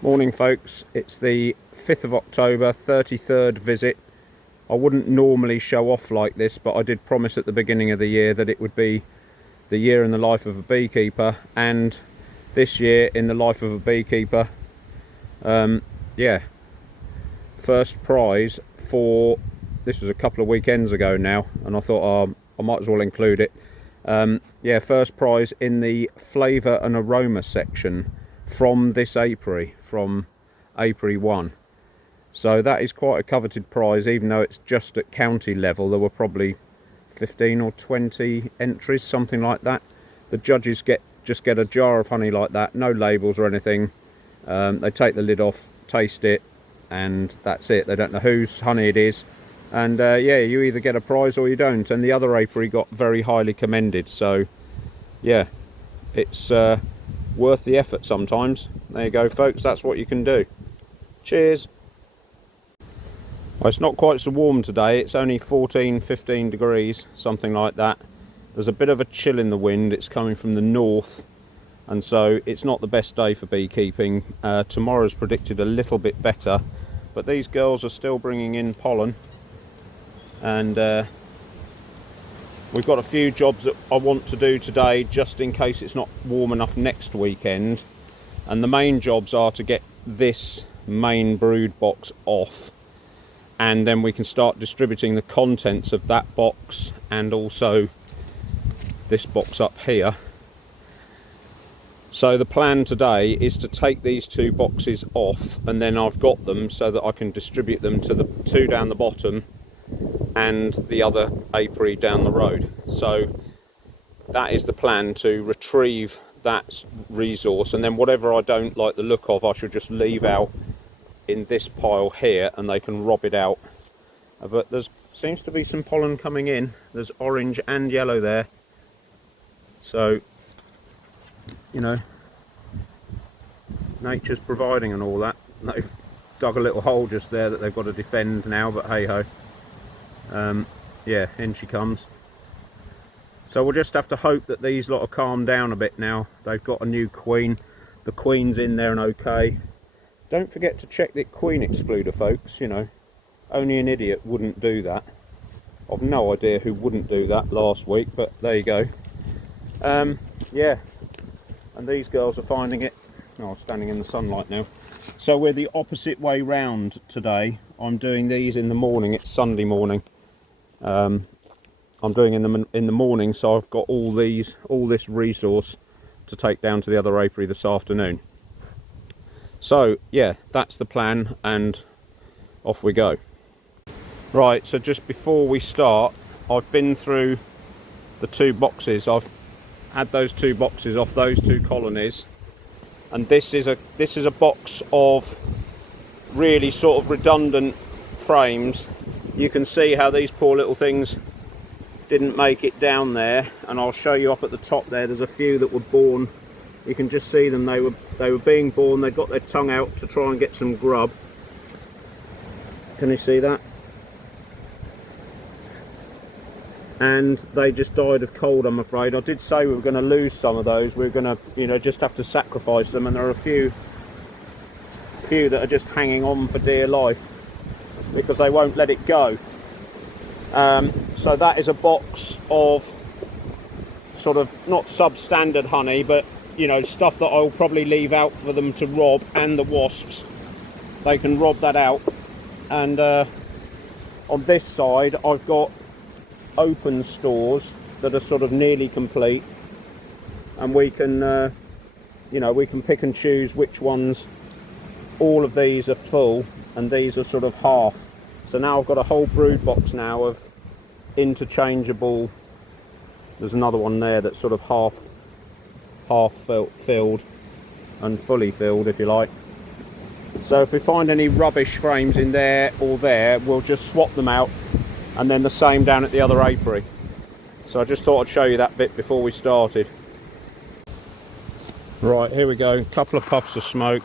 Morning folks, it's the 5th of October, 33rd visit. I wouldn't normally show off like this, but I did promise at the beginning of the year that it would be the year in the life of a beekeeper, and this year in the life of a beekeeper, yeah, first prize for, this was a couple of weekends ago now, and I thought, oh, I might as well include it. Yeah, first prize in the flavour and aroma section from this apiary, from Apiary 1. So that is quite a coveted prize, even though it's just at county level. There were probably 15 or 20 entries, something like that. The judges just get a jar of honey like that, no labels or anything. They take the lid off, taste it, and that's it. They don't know whose honey it is. And yeah, you either get a prize or you don't. And the other apiary got very highly commended. So yeah, it's worth the effort sometimes. There you go folks, that's what you can do. Cheers. Well, it's not quite so warm today. It's only 14-15 degrees, something like that. There's a bit of a chill in the wind. It's coming from the north, and so it's not the best day for beekeeping. Tomorrow's predicted a little bit better, but these girls are still bringing in pollen, and we've got a few jobs that I want to do today just in case it's not warm enough next weekend. And the main jobs are to get this main brood box off, and then we can start distributing the contents of that box and also this box up here. So the plan today is to take these two boxes off, and then I've got them so that I can distribute them to the two down the bottom and the other apiary down the road. So that is the plan, to retrieve that resource, and then whatever I don't like the look of, I should just leave out in this pile here and they can rob it out. But there seems to be some pollen coming in. There's orange and yellow there, so you know, nature's providing and all that. They've dug a little hole just there that they've got to defend now, but hey ho. Yeah, in she comes. So we'll just have to hope that these lot are calmed down a bit now. They've got a new queen. The queen's in there and okay. Don't forget to check the queen excluder, folks. You know, only an idiot wouldn't do that. I've no idea who wouldn't do that last week, but there you go. Yeah, and these girls are finding it. Oh, standing in the sunlight now. So we're the opposite way round today. I'm doing these in the morning. It's Sunday morning. I'm doing in the morning, so I've got all this resource to take down to the other apiary this afternoon. So yeah, that's the plan, and off we go. Right, so just before we start, I've been through the two boxes. I've had those two boxes off those two colonies, and this is a box of really sort of redundant frames. You can see how these poor little things didn't make it down there, and I'll show you up at the top there. There's a few that were born. You can just see them. They were being born. They got their tongue out to try and get some grub. Can you see that? And they just died of cold, I'm afraid. I did say we were going to lose some of those. We were going to, you know, just have to sacrifice them, and there are a few that are just hanging on for dear life because they won't let it go. So that is a box of sort of not substandard honey, but you know, stuff that I'll probably leave out for them to rob, and the wasps, they can rob that out. And on this side I've got open stores that are sort of nearly complete, and we can you know, we can pick and choose which ones. All of these are full and these are sort of half. So now I've got a whole brood box now of interchangeable. There's another one there that's sort of half filled and fully filled, if you like. So if we find any rubbish frames in there or there, we'll just swap them out, and then the same down at the other apiary. So I just thought I'd show you that bit before we started. Right, here we go. A couple of puffs of smoke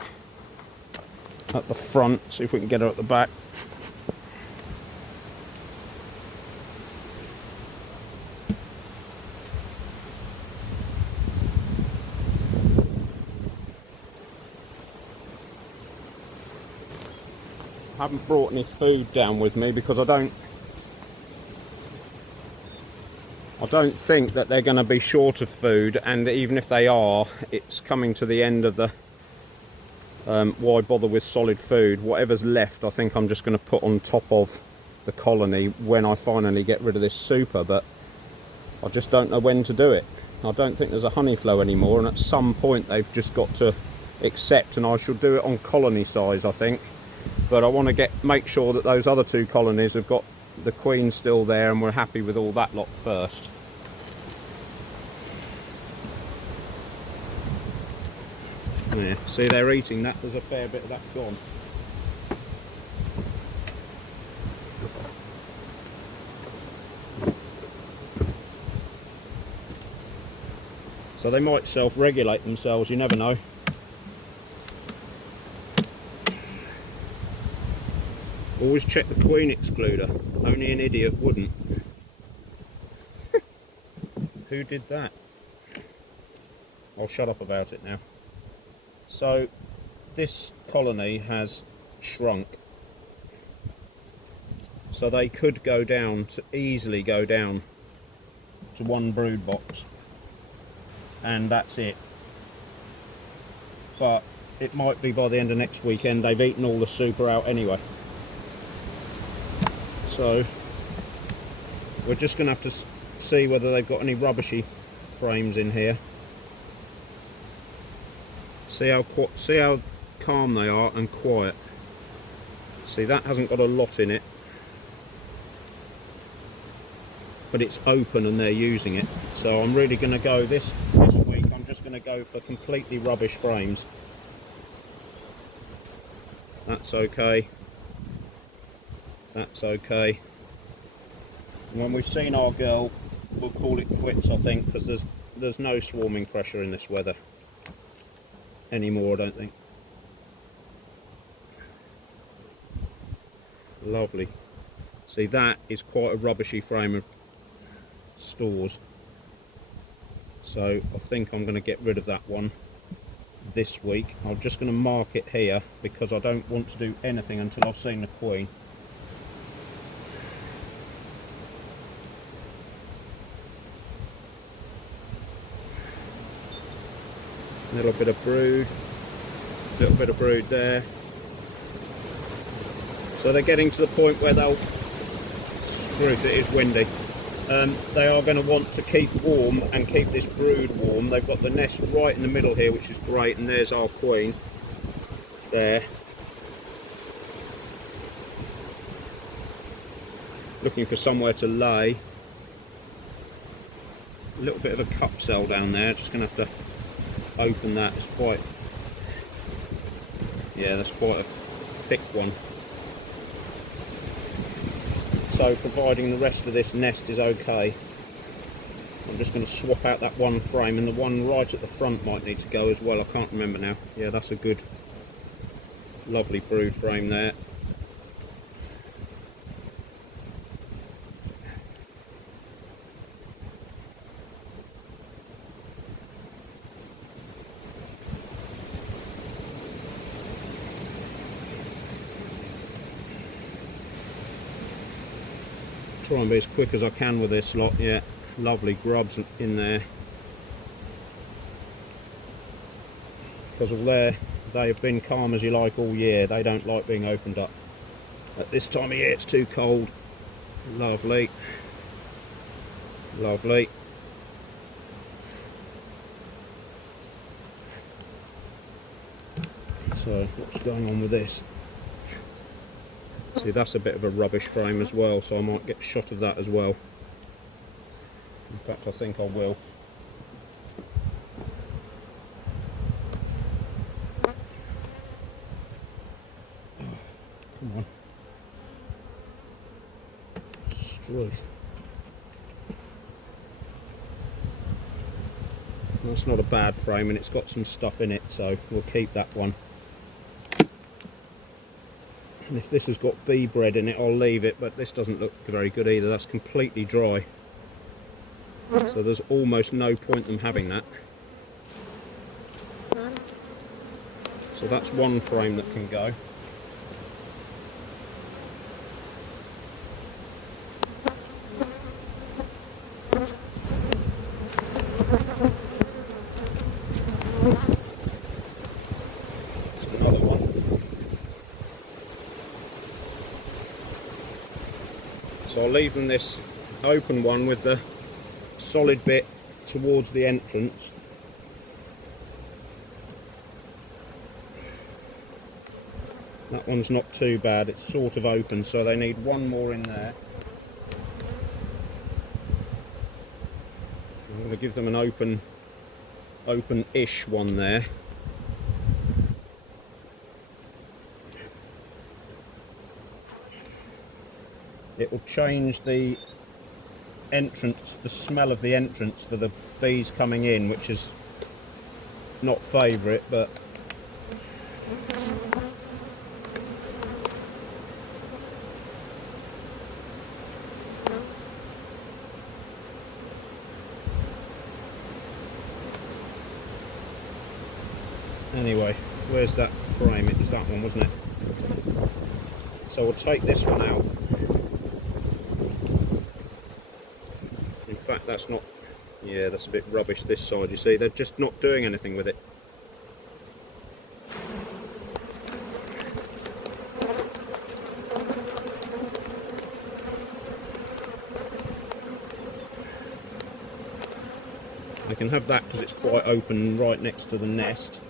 at the front. See if we can get her at the back. haven't brought any food down with me because I don't think that they're going to be short of food, and even if they are, it's coming to the end of the why bother with solid food. Whatever's left I think I'm just going to put on top of the colony when I finally get rid of this super, but I just don't know when to do it. I don't think there's a honey flow anymore, and at some point they've just got to accept, and I shall do it on colony size I think, but I want to make sure that those other 2 colonies have got the queen still there and we're happy with all that lot first. Yeah, see, they're eating that. There's a fair bit of that gone. So they might self-regulate themselves, you never know. Always check the queen excluder. Only an idiot wouldn't. Who did that? I'll shut up about it now. So this colony has shrunk, so they could go down to easily go down to 1 brood box, and that's it. But it might be by the end of next weekend they've eaten all the super out anyway. So we're just going to have to see whether they've got any rubbishy frames in here. See how calm they are and quiet. See, that hasn't got a lot in it, but it's open and they're using it. So I'm really going to go this week. I'm just going to go for completely rubbish frames. That's okay. That's okay. And when we've seen our girl, we'll call it quits, I think, because there's no swarming pressure in this weather anymore, I don't think. Lovely. See, that is quite a rubbishy frame of stores. So I think I'm going to get rid of that one this week. I'm just going to mark it here because I don't want to do anything until I've seen the queen. A little bit of brood, there. So they're getting to the point where they'll, screw it, it is windy. They are going to want to keep warm and keep this brood warm. They've got the nest right in the middle here, which is great, and there's our queen there. Looking for somewhere to lay. A little bit of a cup cell down there, just going to have to open that. It's quite, yeah, that's quite a thick one. So providing the rest of this nest is okay, I'm just going to swap out that one frame, and the one right at the front might need to go as well. I can't remember now. Yeah, that's a good, lovely brood frame there. Try and be as quick as I can with this lot. Yeah, lovely grubs in there. Because although they have been calm as you like all year, they don't like being opened up. At this time of year it's too cold. Lovely. Lovely. So what's going on with this? See, that's a bit of a rubbish frame as well, so I might get a shot of that as well. In fact, I think I will. Come on. Struth. That's not a bad frame, and it's got some stuff in it, so we'll keep that one. And if this has got bee bread in it, I'll leave it, but this doesn't look very good either. That's completely dry. So there's almost no point them having that. So that's one frame that can go. So I'll leave them this open one with the solid bit towards the entrance. That one's not too bad, it's sort of open, so they need one more in there. I'm going to give them an open-ish one there. It will change the entrance, the smell of the entrance for the bees coming in, which is not favourite, but anyway, where's that frame? It was that one, wasn't it? So we'll take this one out. In fact, that's not, yeah, that's a bit rubbish this side, you see, they're just not doing anything with it. I can have that because it's quite open right next to the nest.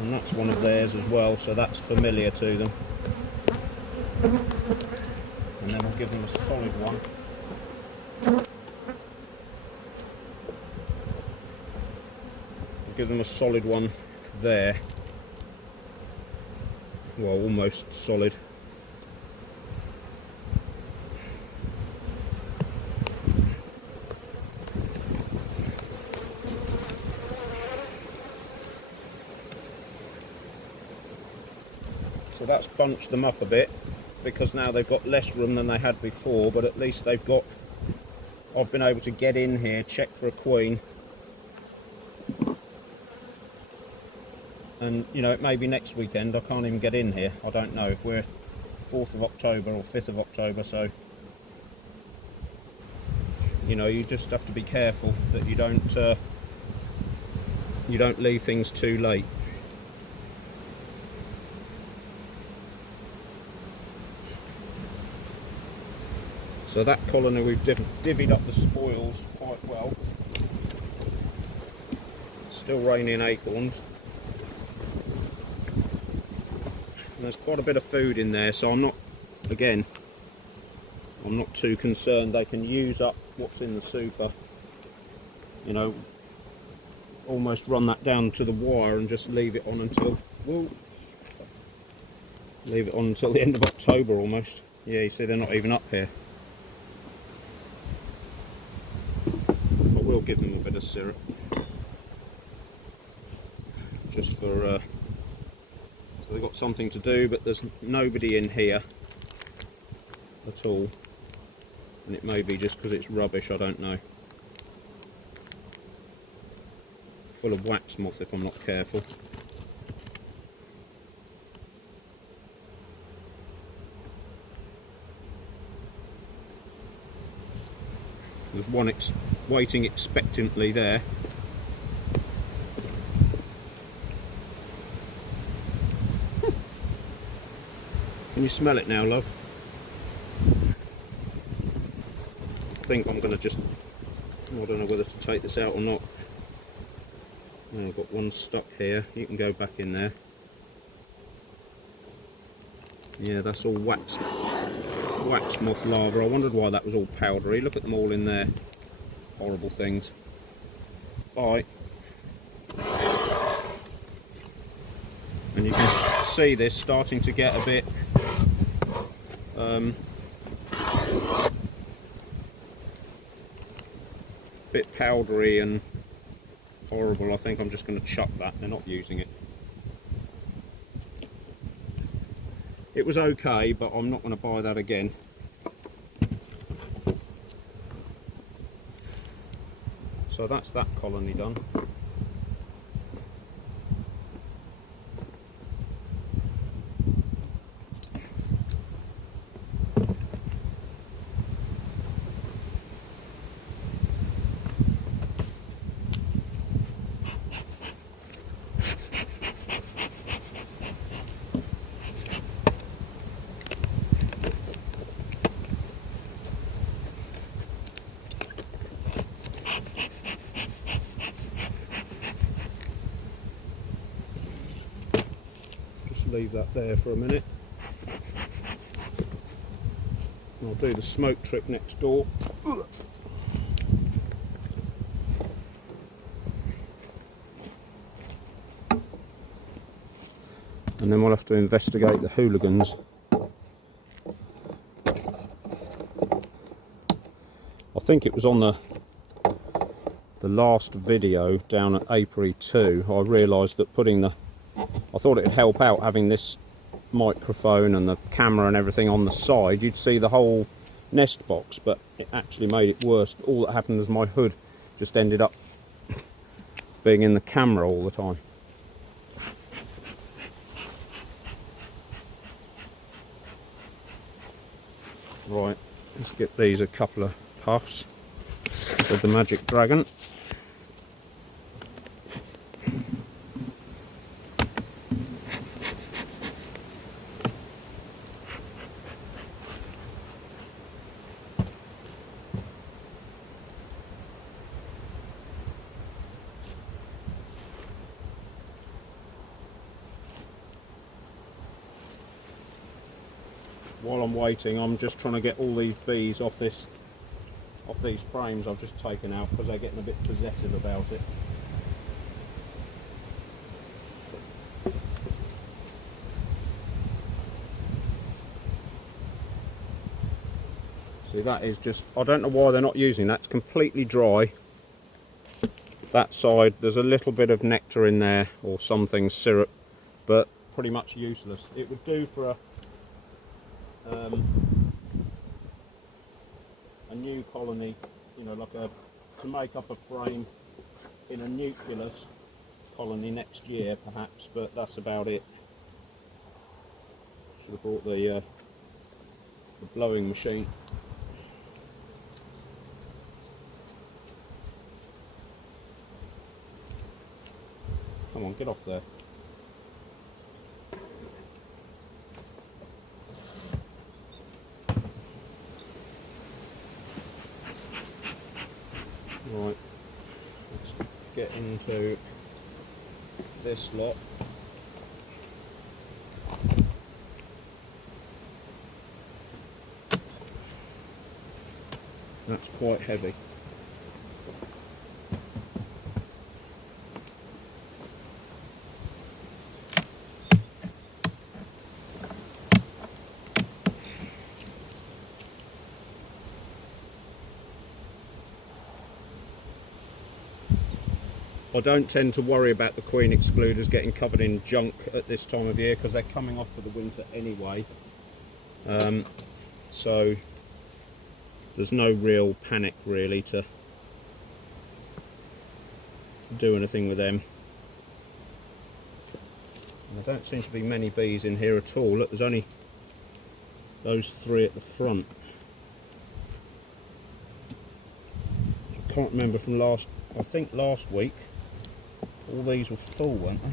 And that's one of theirs as well, so that's familiar to them. And then we'll give them a solid one. We'll give them a solid one there. Well, almost solid. So that's bunched them up a bit, because now they've got less room than they had before, but at least they've got, I've been able to get in here, check for a queen, and you know, it may be next weekend, I can't even get in here, I don't know, if we're 4th of October or 5th of October, so you know, you just have to be careful that you don't leave things too late. So that colony, we've divvied up the spoils quite well. Still raining acorns. And there's quite a bit of food in there, so I'm not too concerned. They can use up what's in the super. You know, almost run that down to the wire and just leave it on until, leave it on until the end of October almost. Yeah, you see they're not even up here. We'll give them a bit of syrup, just for so they've got something to do, but there's nobody in here at all, and it may be just because it's rubbish, I don't know. Full of wax moth if I'm not careful. There's one waiting expectantly there. Can you smell it now, love? I think I'm going to just, I don't know whether to take this out or not. Oh, I've got one stuck here. You can go back in there. Yeah, that's all wax moth larva. I wondered why that was all powdery. Look at them all in there. Horrible things. Bye. And you can see this starting to get a bit powdery and horrible. I think I'm just going to chuck that. They're not using it. It was okay, but I'm not going to buy that again. So that's that colony done. leave that there for a minute. I'll do the smoke trick next door. And then we'll have to investigate the hooligans. I think it was on the last video down at Apiary 2, I realised that I thought it'd help out having this microphone and the camera and everything on the side. You'd see the whole nest box, but it actually made it worse. All that happened is my hood just ended up being in the camera all the time. Right, let's get these a couple of puffs with the Magic Dragon. While I'm waiting, I'm just trying to get all these bees off these frames I've just taken out, because they're getting a bit possessive about it. See, that is just, I don't know why they're not using that. It's completely dry. That side, there's a little bit of nectar in there, or something, syrup, but pretty much useless. It would do for a new colony, you know, like to make up a frame in a nucleus colony next year perhaps, but that's about it. Should have brought the blowing machine. Come on, get off there. Right, let's get into this lot. That's quite heavy. I don't tend to worry about the queen excluders getting covered in junk at this time of year, because they're coming off for the winter anyway. So there's no real panic really to do anything with them. And there don't seem to be many bees in here at all. Look, there's only those three at the front. I can't remember from I think last week all these were full, weren't they?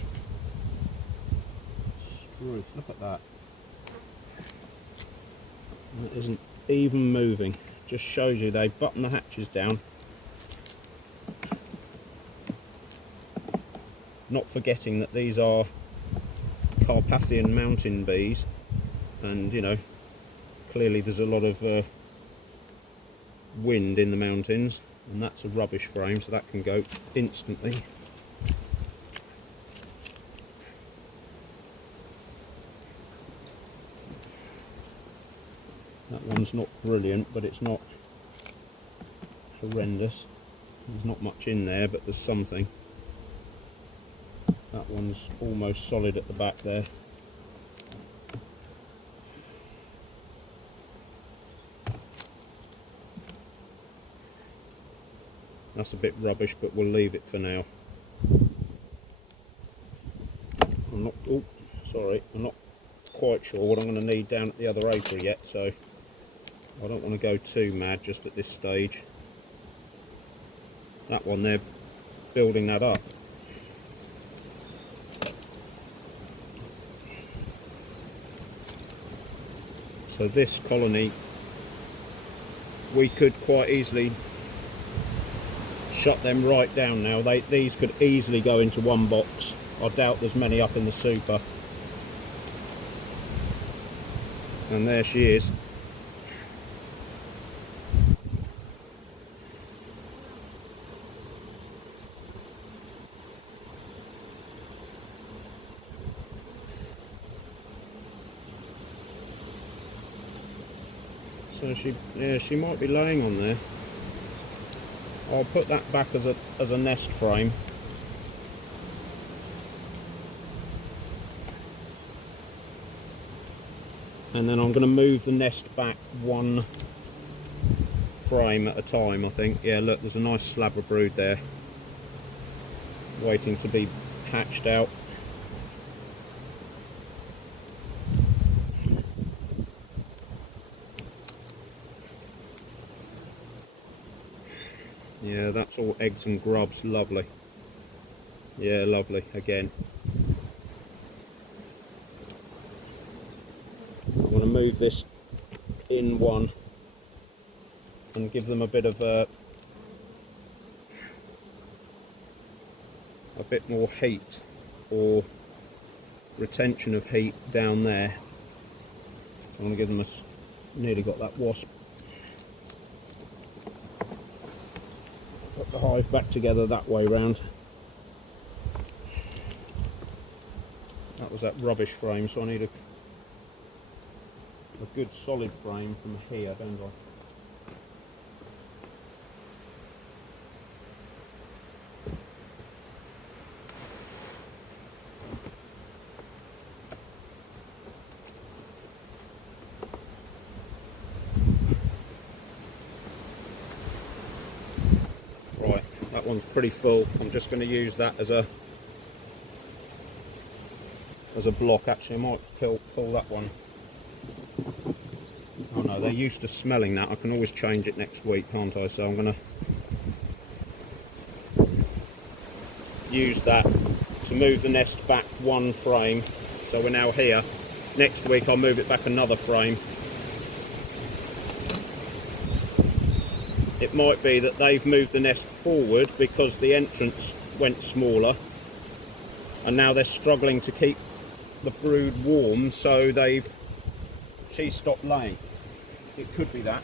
Struth, look at that. That isn't even moving. Just shows you they button the hatches down. Not forgetting that these are Carpathian mountain bees, and you know, clearly there's a lot of wind in the mountains, and that's a rubbish frame, so that can go instantly. That one's not brilliant, but it's not horrendous. There's not much in there, but there's something. That one's almost solid at the back there. That's a bit rubbish, but we'll leave it for now. I'm not quite sure what I'm going to need down at the other apiary yet, so I don't want to go too mad just at this stage. That one, they're building that up. So this colony, we could quite easily shut them right down now. These could easily go into one box. I doubt there's many up in the super. And there she is. So she might be laying on there. I'll put that back as a nest frame. And then I'm going to move the nest back one frame at a time, I think. Yeah, look, there's a nice slab of brood there, waiting to be hatched out. Yeah, that's all eggs and grubs, lovely. Yeah, lovely, again. I want to move this in one and give them a bit of a bit more heat, or retention of heat down there. I want to give them nearly got that wasp. Put the hive back together that way round. That was that rubbish frame, so I need a good solid frame from here, don't I? Right, that one's pretty full. I'm just going to use that as a block. Actually, I might pull that one. Oh no, they're used to smelling that. I can always change it next week, can't I? So I'm going to use that to move the nest back one frame. So we're now here. Next week I'll move it back another frame. It might be that they've moved the nest forward because the entrance went smaller, and now they're struggling to keep the brood warm, so she stopped laying. It could be that.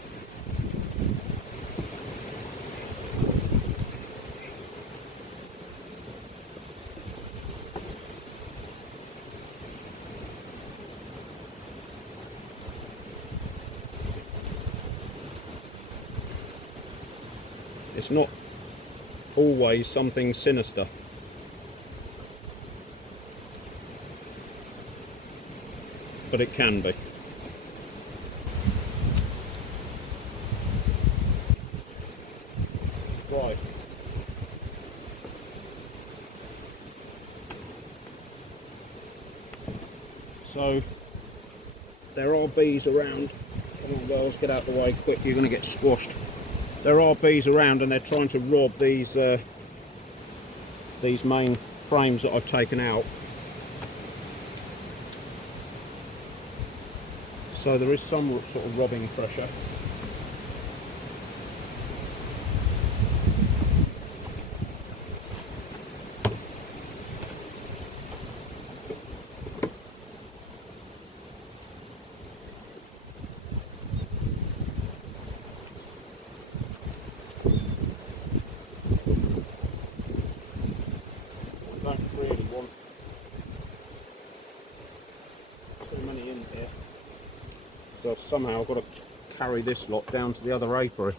It's not always something sinister. But it can be. Right. So there are bees around. Come on girls, get out of the way quick, you're going to get squashed. There are bees around and they're trying to rob these main frames that I've taken out. So there is some sort of robbing pressure. I don't really want too many in here. So somehow I've got to carry this lot down to the other apiary.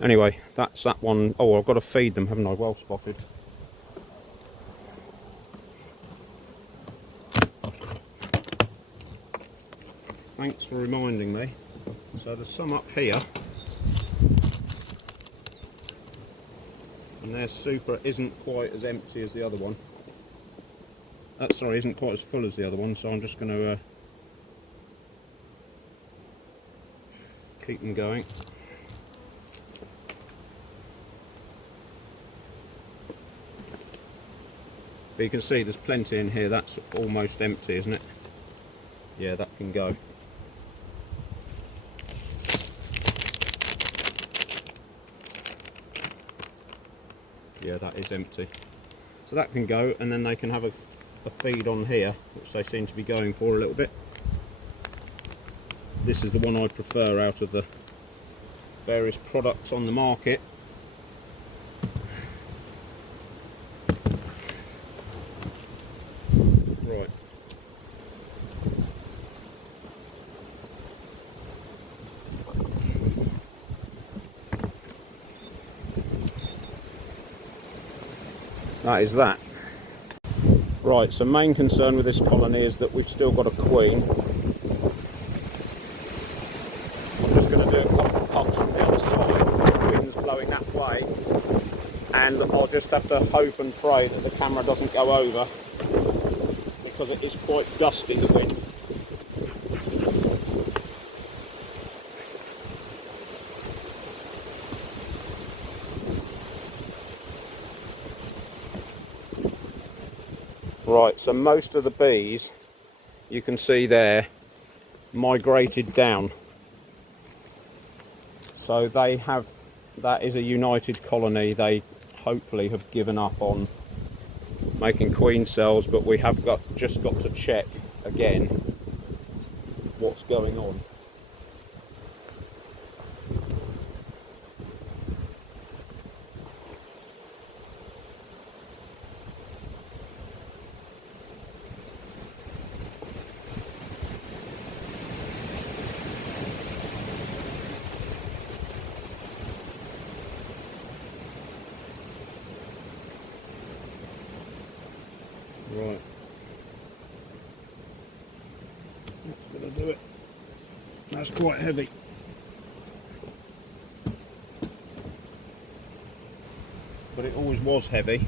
Anyway, that's that one. Oh, I've got to feed them, haven't I? Well spotted. Thanks for reminding me. So there's some up here. And their super isn't quite as empty as the other one. Sorry, isn't quite as full as the other one, so I'm just going to keep them going. But you can see there's plenty in here. That's almost empty, isn't it? Yeah, that can go. Yeah, that is empty. So that can go, and then they can have a feed on here, which they seem to be going for a little bit. this is the one I prefer out of the various products on the market. Right. That is that. Right, so main concern with this colony is that we've still got a queen. I'm just going to do a couple of puffs from the other side. The wind's blowing that way, and I'll just have to hope and pray that the camera doesn't go over, because it is quite gusty, the wind. Right, so most of the bees, you can see there, migrated down. So they have, that is a united colony. They hopefully have given up on making queen cells, but we have just got to check again what's going on. Right, that's going to do it. That's quite heavy. But it always was heavy.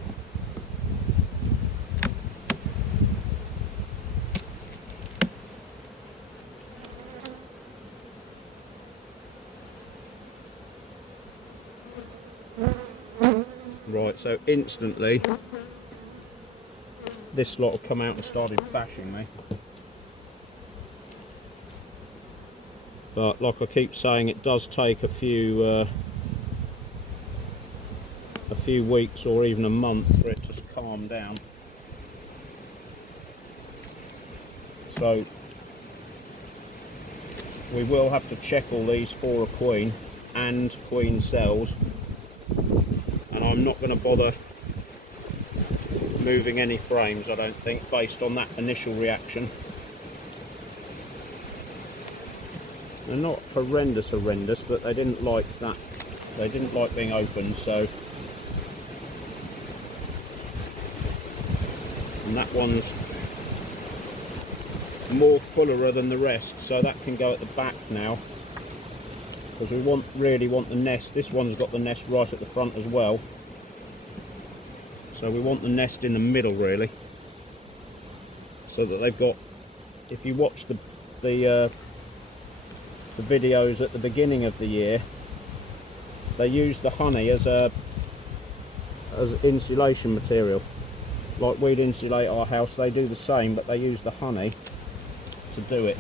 Right, so instantly this lot have come out and started bashing me. But like I keep saying, it does take a few weeks or even a month for it to calm down. So we will have to check all these for a queen and queen cells, and I'm not going to bother moving any frames, I don't think, based on that initial reaction. They're not horrendous, but they didn't like that. They didn't like being opened, so. And that one's more fuller than the rest, so that can go at the back now, because we really want the nest. This one's got the nest right at the front as well. So we want the nest in the middle, really, so that they've got, if you watch the videos at the beginning of the year, they use the honey as insulation material. Like we'd insulate our house, they do the same, but they use the honey to do it.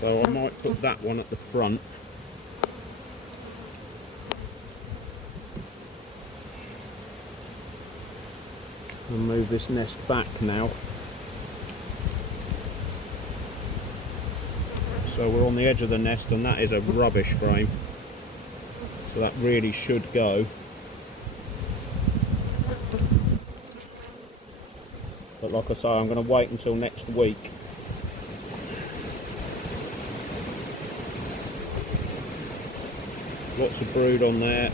So I might put that one at the front. And move this nest back now. So we're on the edge of the nest, and that is a rubbish frame. So that really should go. But like I say, I'm going to wait until next week. Lots of brood on there.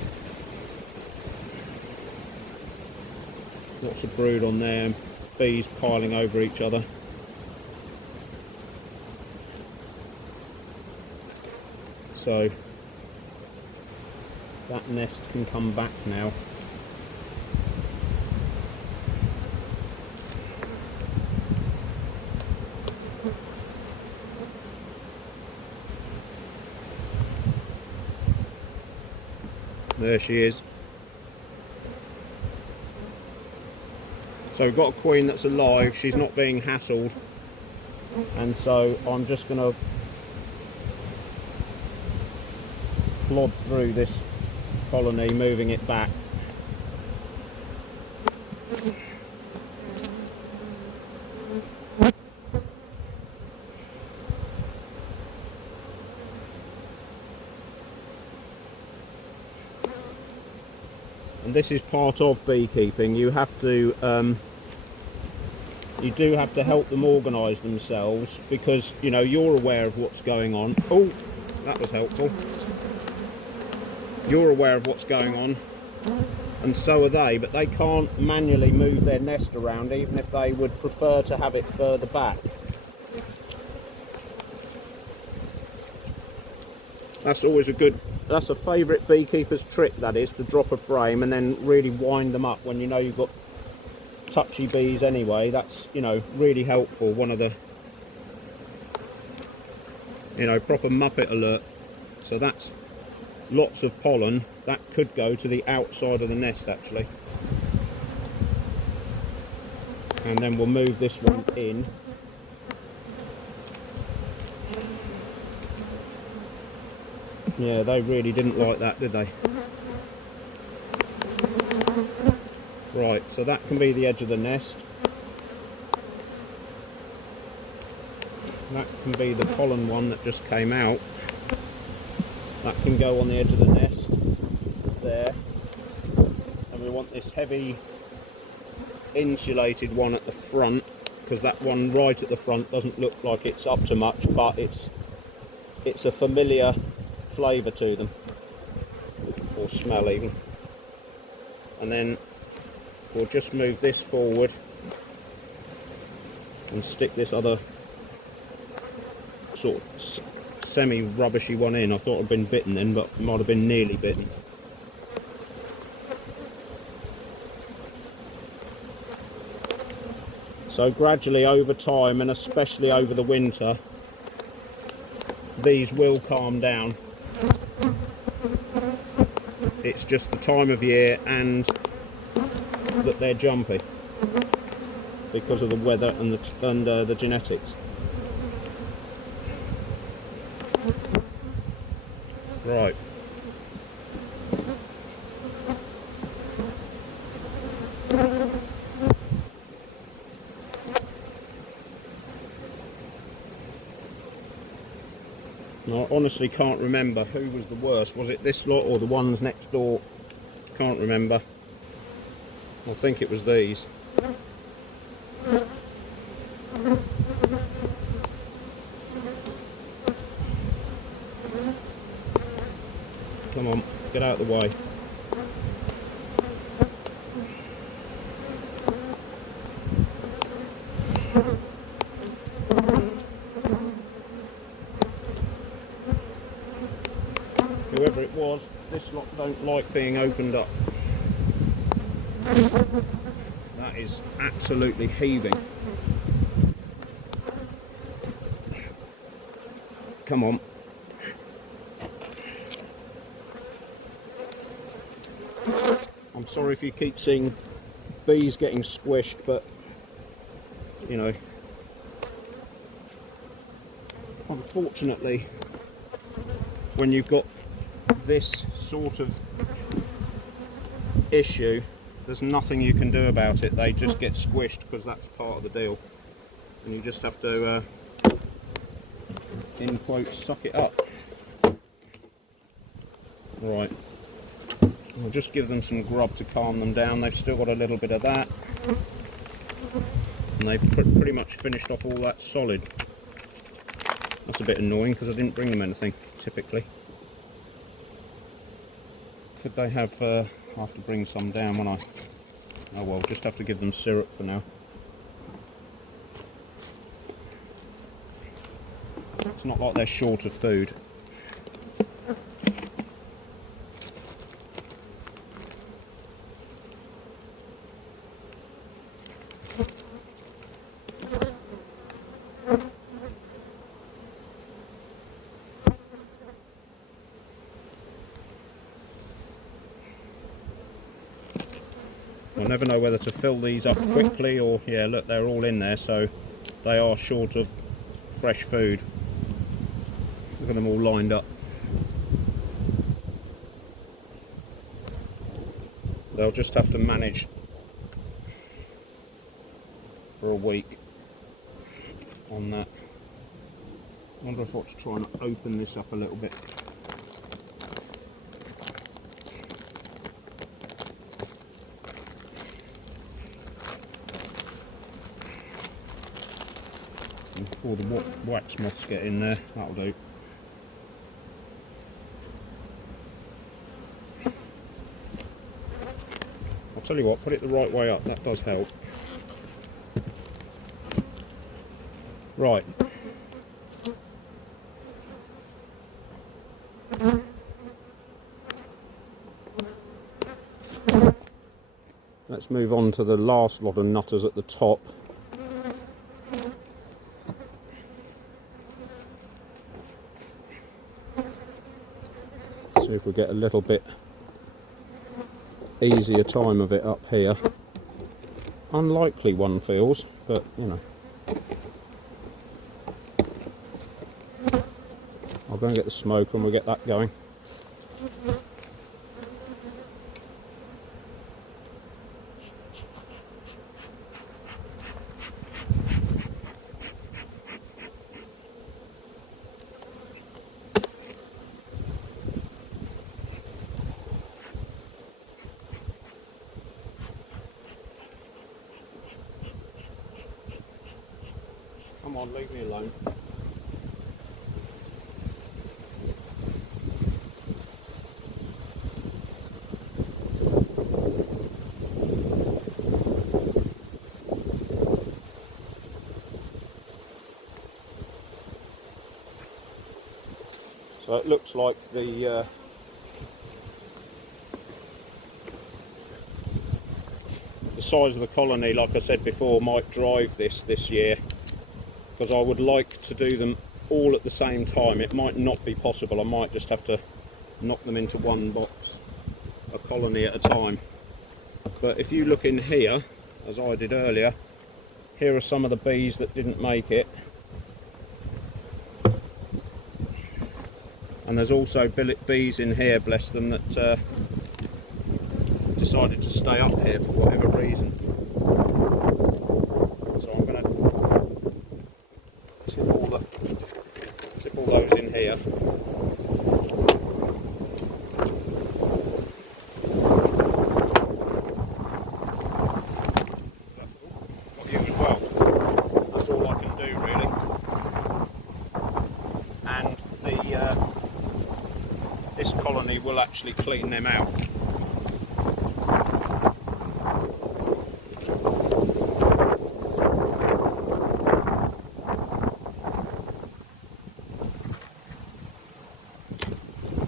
Lots of brood on there, and bees piling over each other. So that nest can come back now. There she is. So we've got a queen that's alive, she's not being hassled, and so I'm just going to plod through this colony, moving it back. and this is part of beekeeping. You have to you do have to help them organise themselves, because you know you're aware of what's going on. Oh, that was helpful. You're aware of what's going on, and so are they, but they can't manually move their nest around, even if they would prefer to have it further back. That's always that's a favourite beekeeper's trick, that is, to drop a frame and then really wind them up when you know you've got touchy bees anyway. That's, you know, really helpful. One of the, you know, proper Muppet alert. So that's lots of pollen. That could go to the outside of the nest, actually. And then we'll move this one in. Yeah, they really didn't like that, did they? Right, so that can be the edge of the nest. That can be the pollen one that just came out. That can go on the edge of the nest there. And we want this heavy insulated one at the front, because that one right at the front doesn't look like it's up to much, but it's a familiar flavour to them, or smell even. And then we'll just move this forward and stick this other sort of semi-rubbishy one in. I thought I'd been bitten then, but might have been nearly bitten. So gradually over time, and especially over the winter, these will calm down. It's just the time of year and that they're jumpy because of the weather and the genetics. Right. I honestly can't remember who was the worst. Was it this lot or the ones next door? Can't remember. I think it was these. Come on, get out of the way. Whoever it was, this lot don't like being opened up. That is absolutely heaving. Come on. I'm sorry if you keep seeing bees getting squished, but you know, unfortunately, when you've got this sort of issue, there's nothing you can do about it. They just get squished because that's part of the deal, and you just have to in quotes suck it up. Right, we'll just give them some grub to calm them down. They've still got a little bit of that, and they've pretty much finished off all that solid. That's a bit annoying because I didn't bring them anything typically. Could they have, I have to bring some down, won't I? Oh well, just have to give them syrup for now. It's not like they're short of food. I never know whether to fill these up quickly or, yeah, look, they're all in there, so they are short of fresh food. Look at them all lined up. They'll just have to manage for a week on that. I wonder if I ought to try and open this up a little bit. before the wax moths get in there. That'll do. I'll tell you what, put it the right way up, that does help. Right. Let's move on to the last lot of nutters at the top. See if we get a little bit easier time of it up here. Unlikely, one feels, but you know. I'll go and get the smoker and we'll get that going. Come on, leave me alone. So it looks like the size of the colony, like I said before, might drive this year, because I would like to do them all at the same time. It might not be possible. I might just have to knock them into one box, a colony at a time. But if you look in here, as I did earlier, here are some of the bees that didn't make it. And there's also billet bees in here, bless them, that decided to stay up here for whatever reason. So I'm going to tip all those in here. Got you as well. That's all I can do really. And this colony will actually clean them out.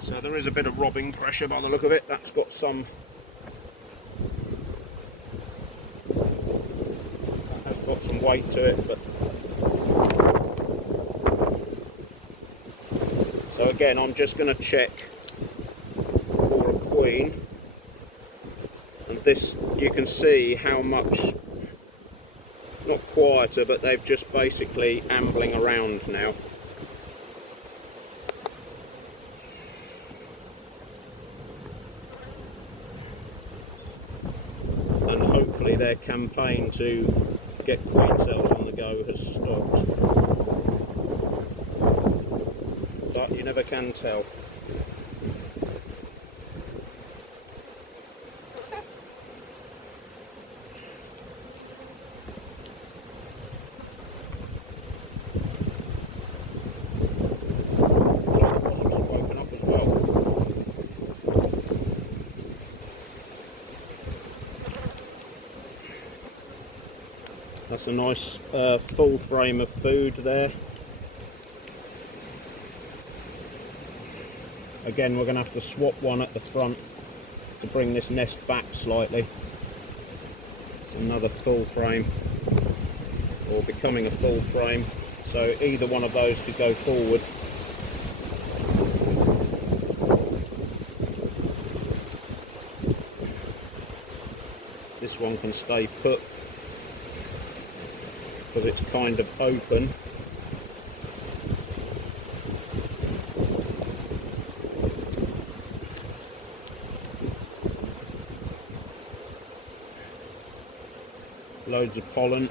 So there is a bit of robbing pressure by the look of it. That's got some, that has got some weight to it, but so again I'm just going to check for a queen, and this, you can see how much, not quieter, but they've just basically ambling around now. And hopefully their campaign to get queen cells on the go has stopped. But you never can tell. That's a nice full frame of food there. Again, we're going to have to swap one at the front to bring this nest back slightly. It's another full frame, or becoming a full frame, so either one of those could go forward. This one can stay put because it's kind of open. Loads of pollen.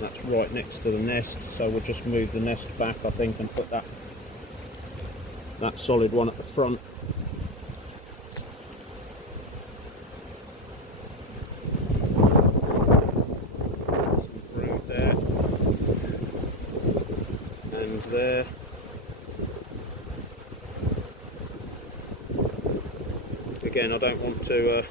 That's right next to the nest, so we'll just move the nest back, I think, and put that solid one at the front. there. Again, I don't want to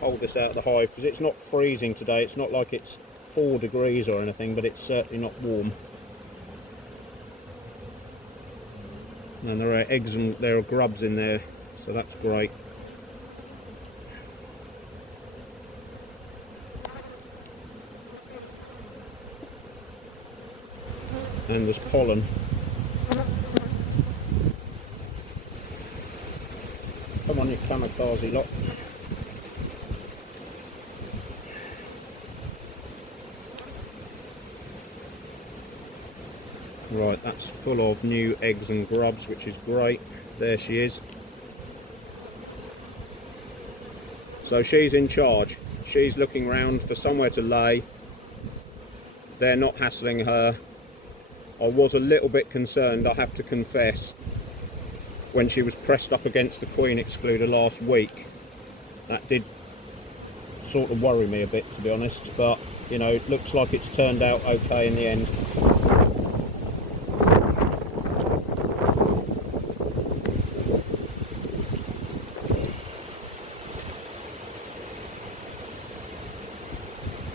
hold this out of the hive because it's not freezing today. It's not like it's 4 degrees or anything, but it's certainly not warm. And there are eggs and there are grubs in there, so that's great. And there's pollen. Come on, you kamikaze lot. Right, that's full of new eggs and grubs, which is great. There she is. So she's in charge. She's looking round for somewhere to lay. They're not hassling her. I was a little bit concerned, I have to confess, when she was pressed up against the queen excluder last week. That did sort of worry me a bit, to be honest, but you know, it looks like it's turned out okay in the end.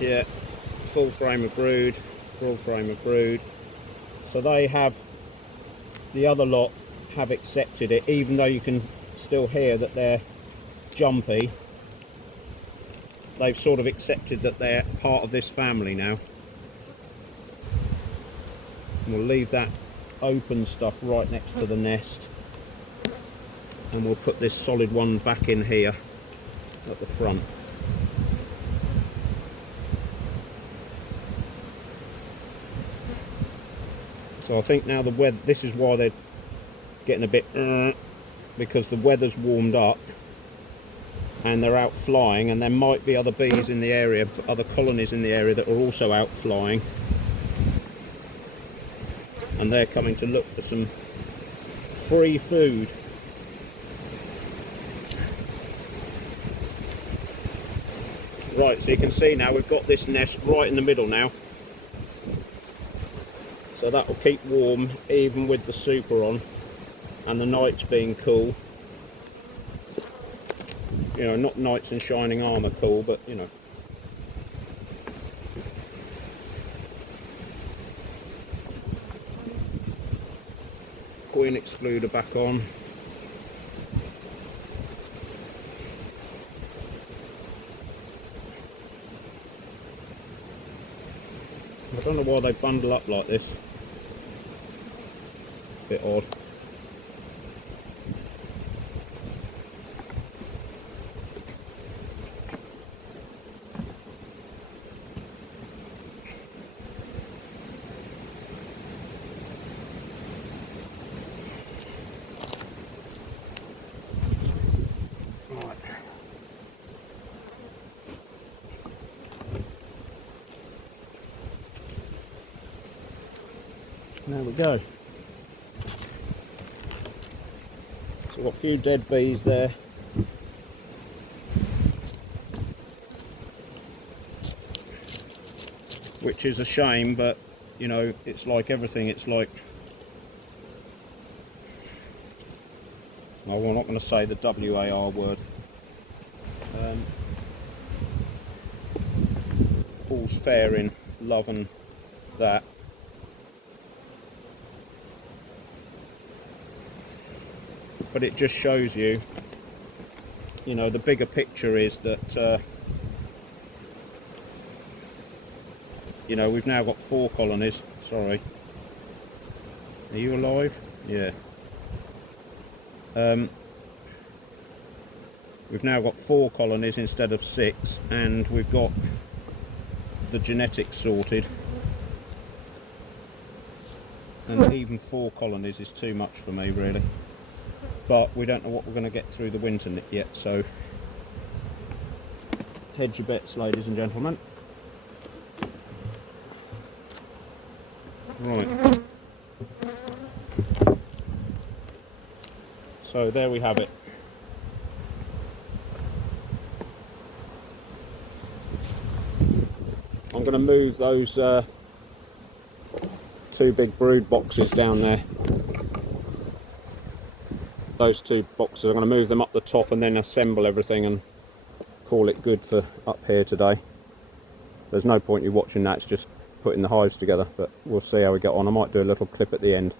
Yeah, full frame of brood, full frame of brood. So they have, the other lot have accepted it, even though you can still hear that they're jumpy. They've sort of accepted that they're part of this family now. And we'll leave that open stuff right next to the nest. And we'll put this solid one back in here at the front. So I think now the weather, this is why they're getting a bit, because the weather's warmed up and they're out flying, and there might be other bees in the area, other colonies in the area that are also out flying, and they're coming to look for some free food. Right, so you can see now we've got this nest right in the middle now. So that will keep warm even with the super on and the nights being cool. You know, not knights in shining armour cool, but you know. Queen excluder back on. I don't know why they bundle up like this. Bit odd. Right. There we go. So we've got a few dead bees there. Which is a shame, but you know, it's like everything, it's like, no, we're not going to say the WAR word. All's fair in love and that. But it just shows you, you know, the bigger picture is that, you know, we've now got 4 colonies. Sorry. Are you alive? Yeah. We've now got 4 colonies instead of 6, and we've got the genetics sorted. And even 4 colonies is too much for me, really. But we don't know what we're going to get through the winter yet, so hedge your bets, ladies and gentlemen. Right. So there we have it. I'm going to move those two big brood boxes down there. Those two boxes, I'm going to move them up the top and then assemble everything and call it good for up here today. There's no point you watching that, it's just putting the hives together, but we'll see how we get on. I might do a little clip at the end.